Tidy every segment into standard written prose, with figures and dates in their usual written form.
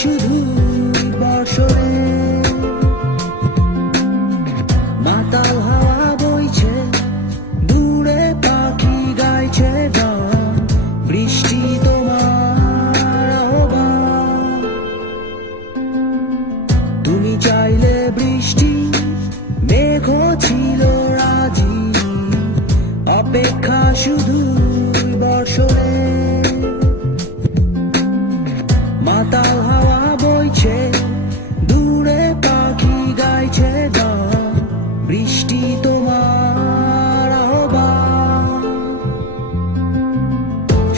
শুধু বর্ষণে, মাতাল হাওয়া বইছে, দূরে পাখি গাইছে গান, বৃষ্টি তোমার আহ্বান। তুমি চাইলে বৃষ্টি, মেঘও ছিল রাজি, অপেক্ষা শুধু বর্ষণে, মাতাল হাওয়া বইছে, দূরে পাখি গাইছে গান, বৃষ্টি তোমার আহ্বান।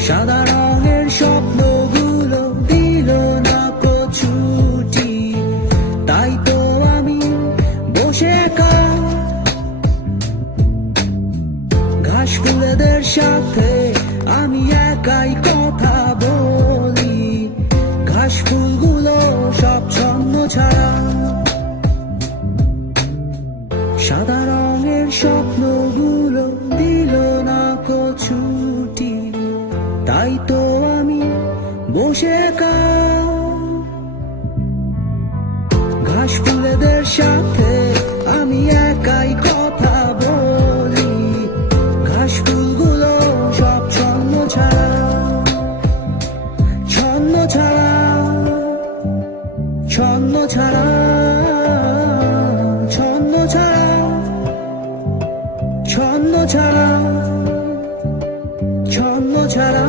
সাদা রঙের স্বপ্নগুলো দিল না কো ছুটি, তাই তো আমি বসে একা, ঘাস ফুলেদের সাথে আমি একাই কথা বলি, ঘাস ফুলগুলো সব ছন্ন ছাড়া। সাদা রঙের স্বপ্নগুলো দিল না কো ছুটি, তাই তো আমি বসে একা, ঘাস ফুলেদের সাথে আমি একাই কথা বলি, ঘাস ফুলগুলো সব ছন্ন ছাড়া, ছন্ন ছাড়া, ছন্ন ছাড়া, ছন্ন ছাড়া, ছন্ন ছাড়া, ছন্ন ছাড়া।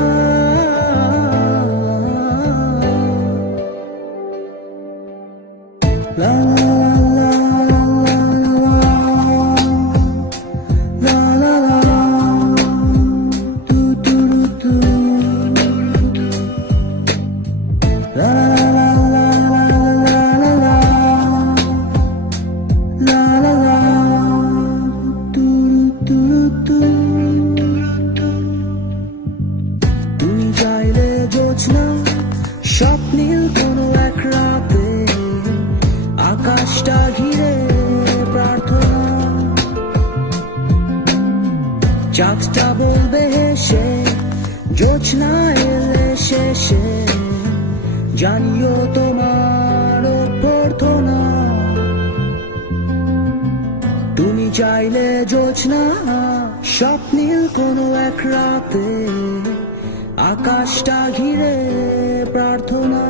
La la la la la la la la, tu tu tu, la la la la la la la, la la la, tu tu tu। তুমি চাইলে জোছনা, স্বপ্নীল কোনো এক রাতে, আকাশটা ঘিরে প্রার্থনা, চাঁদটা বলবে হেসে, জোছনা এলে শেষে, জানিও তোমার অভ্যর্থনা। তুমি চাইলে জোছনা, স্বপ্নীল কোনো এক রাতে, আকাশটা ঘিরে প্রার্থনা,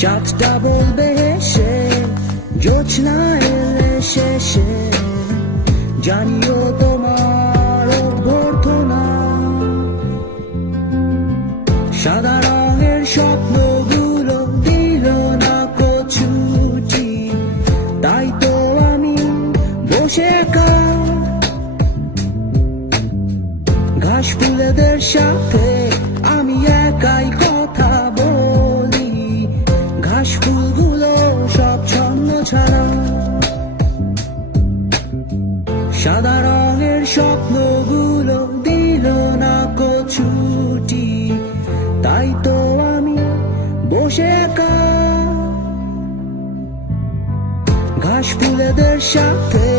চাঁদটা বলবে হেসে, জোছনা এলে শেষে, জানিও তোমার অভ্যর্থনা। সাদা রঙের স্বপ্নগুলো দিল না কো ছুটি, তাই তো আমি বসে একা, ঘাস ফুলেদের সাথে আমি একাই কথা বলি, ঘাস ফুলগুলো সব ছন্ন ছাড়া। সাদা রঙের স্বপ্নগুলো দিল না কো ছুটি, তাই তো আমি বসে একা, ঘাস ফুলেদের সাথে